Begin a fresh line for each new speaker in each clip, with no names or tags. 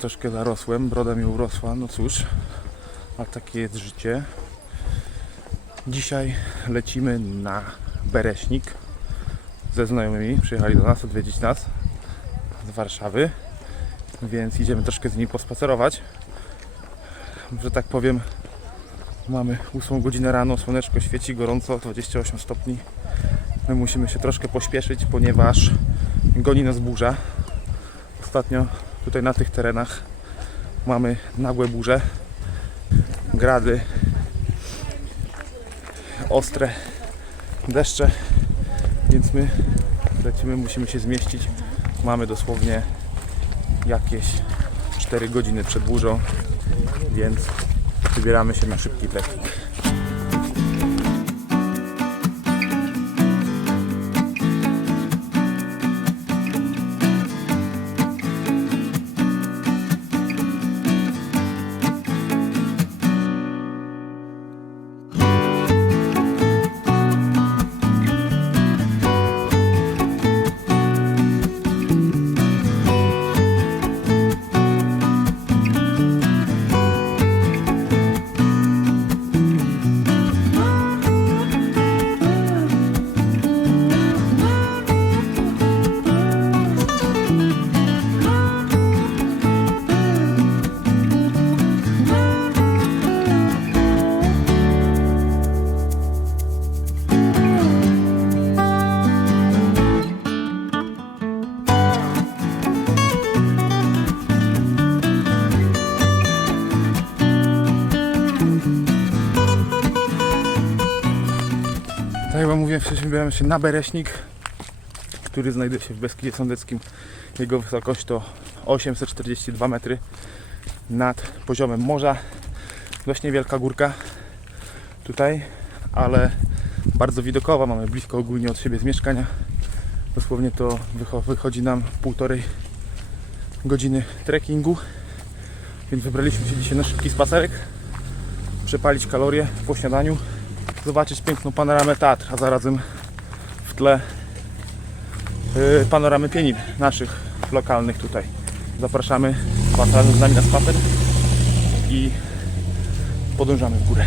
Troszkę zarosłem, broda mi urosła, no cóż, a takie jest życie. Dzisiaj lecimy na Bereśnik ze znajomymi. Przyjechali do nas odwiedzić nas z Warszawy, więc idziemy troszkę z nimi pospacerować. Że tak powiem, mamy 8 godzinę rano, słoneczko świeci, gorąco, 28 stopni. My musimy się troszkę pośpieszyć, ponieważ goni nas burza. Ostatnio tutaj na tych terenach mamy nagłe burze, grady, ostre deszcze, więc my lecimy, musimy się zmieścić. Mamy dosłownie jakieś 4 godziny przed burzą, więc wybieramy się na szybki trekking. Mówiłem wcześniej, wybieramy się na Bereśnik, który znajduje się w Beskidzie Sądeckim. Jego wysokość to 842 metry nad poziomem morza. Dość niewielka górka tutaj, ale bardzo widokowa. Mamy blisko ogólnie od siebie z mieszkania. Dosłownie to wycho- wychodzi nam półtorej godziny trekkingu. Więc wybraliśmy się dzisiaj na szybki spacerek. Przepalić kalorie po śniadaniu zobaczyć piękną panoramę Tatr, a zarazem w tle yy, panoramy pieni naszych lokalnych tutaj. Zapraszamy Was razem z nami na spacer i podążamy w górę.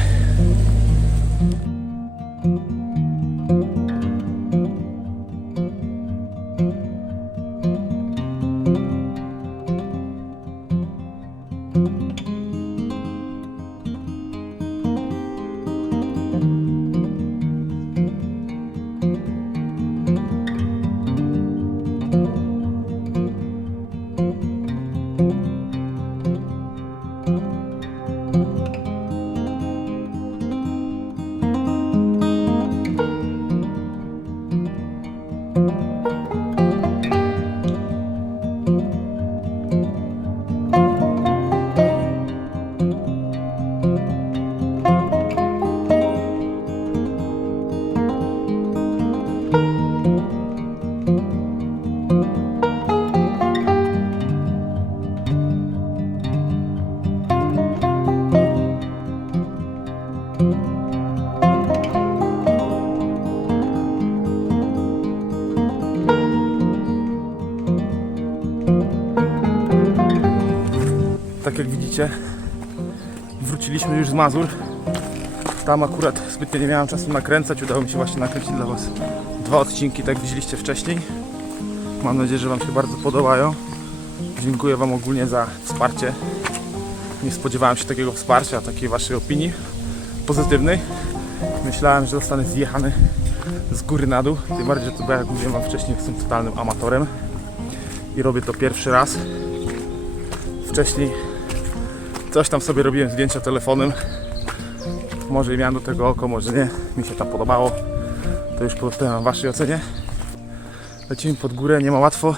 Mazur. Tam akurat zbytnio nie miałem czasu nakręcać. Udało mi się właśnie nakręcić dla Was dwa odcinki, tak widzieliście wcześniej. Mam nadzieję, że Wam się bardzo podobają. Dziękuję Wam ogólnie za wsparcie. Nie spodziewałem się takiego wsparcia, takiej Waszej opinii pozytywnej. Myślałem, że zostanę zjechany z góry na dół. Tym bardziej, że to, jak mówiłem Wam wcześniej, jestem totalnym amatorem i robię to pierwszy raz. Wcześniej coś tam sobie robiłem zdjęcia telefonem. Może miałem do tego oko, może nie. Mi się tam podobało. To już pozostawiam Waszej ocenie. Lecimy pod górę, nie ma łatwo.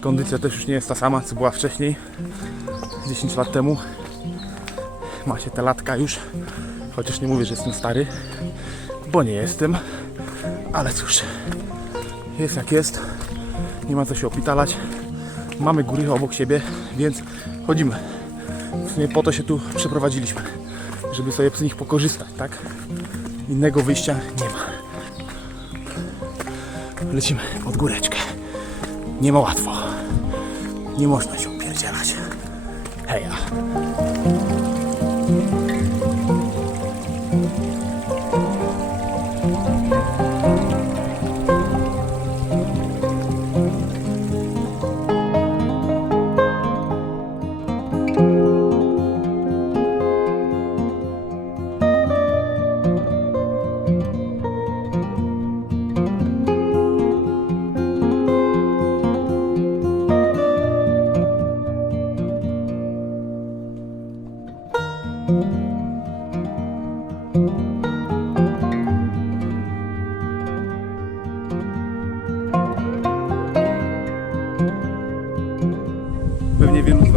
Kondycja też już nie jest ta sama, co była wcześniej. 10 lat temu. Ma się te latka już. Chociaż nie mówię, że jestem stary, bo nie jestem. Ale cóż, jest jak jest. Nie ma co się opitalać. Mamy góry obok siebie, więc chodzimy. W sumie po to się tu przeprowadziliśmy, żeby sobie z nich pokorzystać, tak? Innego wyjścia nie ma. Lecimy pod góreczkę. Nie ma łatwo. Nie można się upierdzielać. Heja.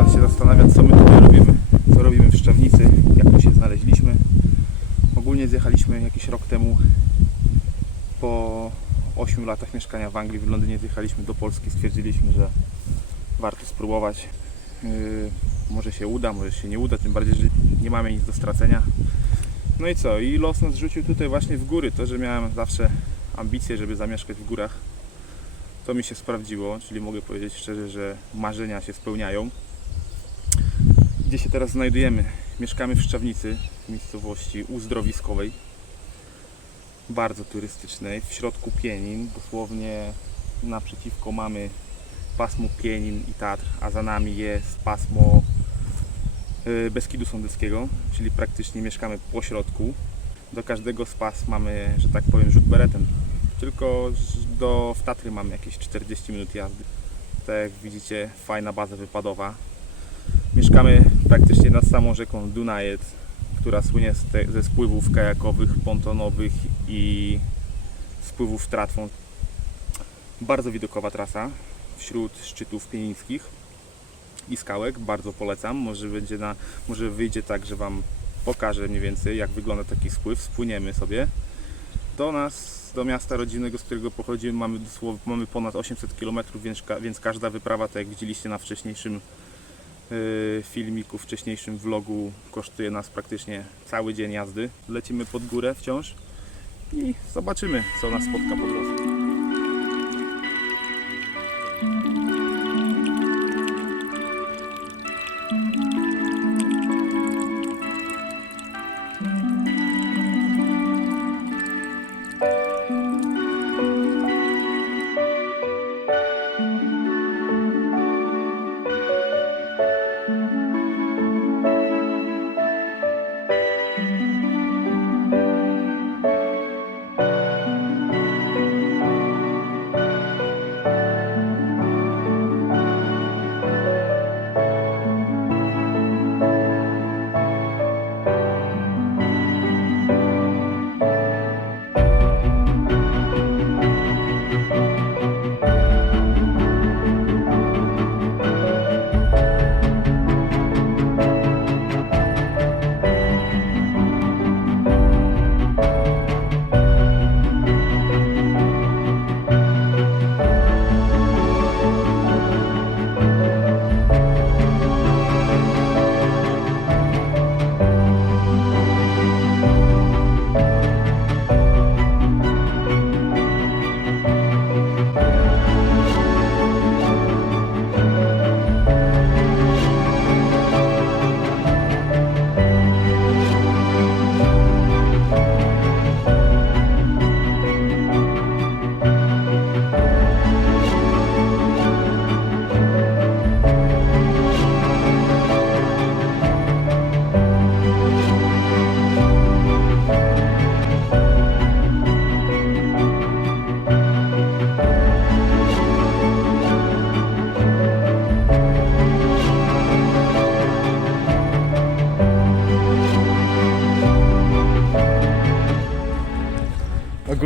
Was się zastanawia, co my tutaj robimy. Co robimy w Szczawnicy, jak tu się znaleźliśmy. Ogólnie zjechaliśmy jakiś rok temu po 8 latach mieszkania w Anglii. W Londynie zjechaliśmy do Polski. Stwierdziliśmy, że warto spróbować. Yy, może się uda, może się nie uda, tym bardziej, że nie mamy nic do stracenia. No i co? I los nas rzucił tutaj właśnie w góry. To, że miałem zawsze ambicje, żeby zamieszkać w górach, to mi się sprawdziło, czyli mogę powiedzieć szczerze, że marzenia się spełniają. Gdzie się teraz znajdujemy? Mieszkamy w Szczawnicy, w miejscowości uzdrowiskowej, bardzo turystycznej, w środku Pienin, dosłownie naprzeciwko mamy pasmo Pienin i Tatr, a za nami jest pasmo y, Beskidu Sądeckiego, czyli praktycznie mieszkamy po środku. Do każdego z pas mamy, że tak powiem, rzut beretem. Tylko do w Tatry mamy jakieś 40 minut jazdy. Tak jak widzicie, fajna baza wypadowa. Mieszkamy praktycznie nad samą rzeką Dunajet, która słynie ze spływów kajakowych, pontonowych i spływów tratwą. Bardzo widokowa trasa wśród szczytów pienińskich i skałek. Bardzo polecam. Może, będzie na, może wyjdzie tak, że Wam pokażę mniej więcej jak wygląda taki spływ. Spłyniemy sobie. Do nas, do miasta rodzinnego, z którego pochodzimy, mamy, dosłownie, mamy ponad 800 km, więc, więc każda wyprawa, tak jak widzieliście na wcześniejszym filmiku, wcześniejszym vlogu, kosztuje nas praktycznie cały dzień jazdy. Lecimy pod górę wciąż i zobaczymy, co nas spotka po drodze.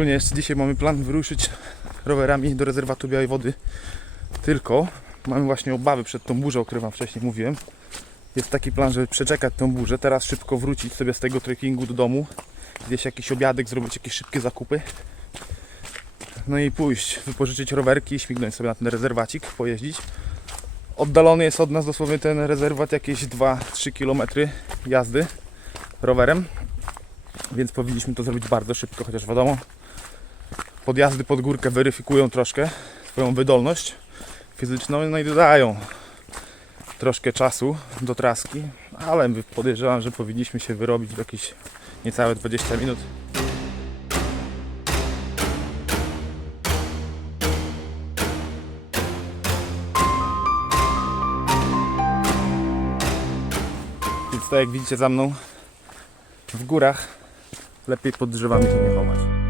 Ogólnie jeszcze dzisiaj mamy plan wyruszyć rowerami do rezerwatu Białej Wody. Tylko mamy właśnie obawy przed tą burzą, o której Wam wcześniej mówiłem. Jest taki plan, żeby przeczekać tą burzę, teraz szybko wrócić sobie z tego trekkingu do domu, gdzieś jakiś obiadek, zrobić jakieś szybkie zakupy. No i pójść, wypożyczyć rowerki, śmignąć sobie na ten rezerwacik, pojeździć. Oddalony jest od nas dosłownie ten rezerwat jakieś 2-3 km jazdy rowerem, więc powinniśmy to zrobić bardzo szybko, chociaż wiadomo, podjazdy pod górkę weryfikują troszkę swoją wydolność. fizyczną, no i dodają troszkę czasu do traski, ale podejrzewam, że powinniśmy się wyrobić w jakieś niecałe 20 minut. Więc tak jak widzicie za mną, w górach lepiej pod drzewami się nie chować.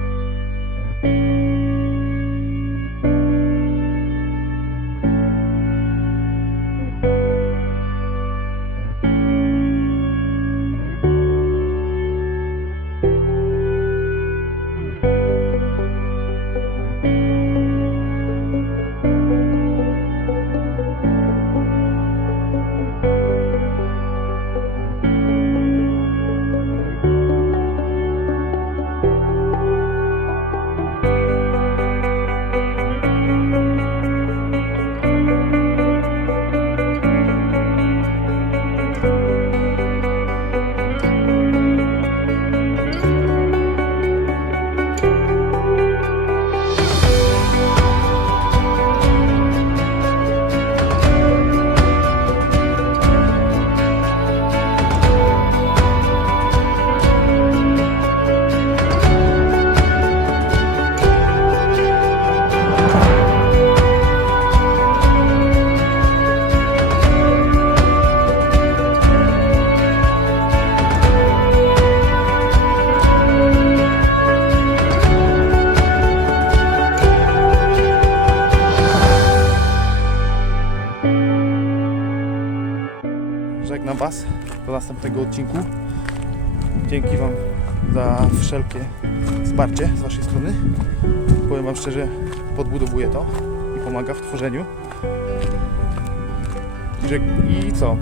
Was do następnego odcinku. Dzięki Wam za wszelkie wsparcie z Waszej strony. Powiem Wam szczerze, podbudowuje to i pomaga w tworzeniu. I, że, I co?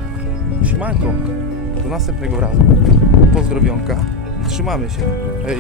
Siemanko. Do następnego razu. Pozdrowionka. Trzymamy się. Hej.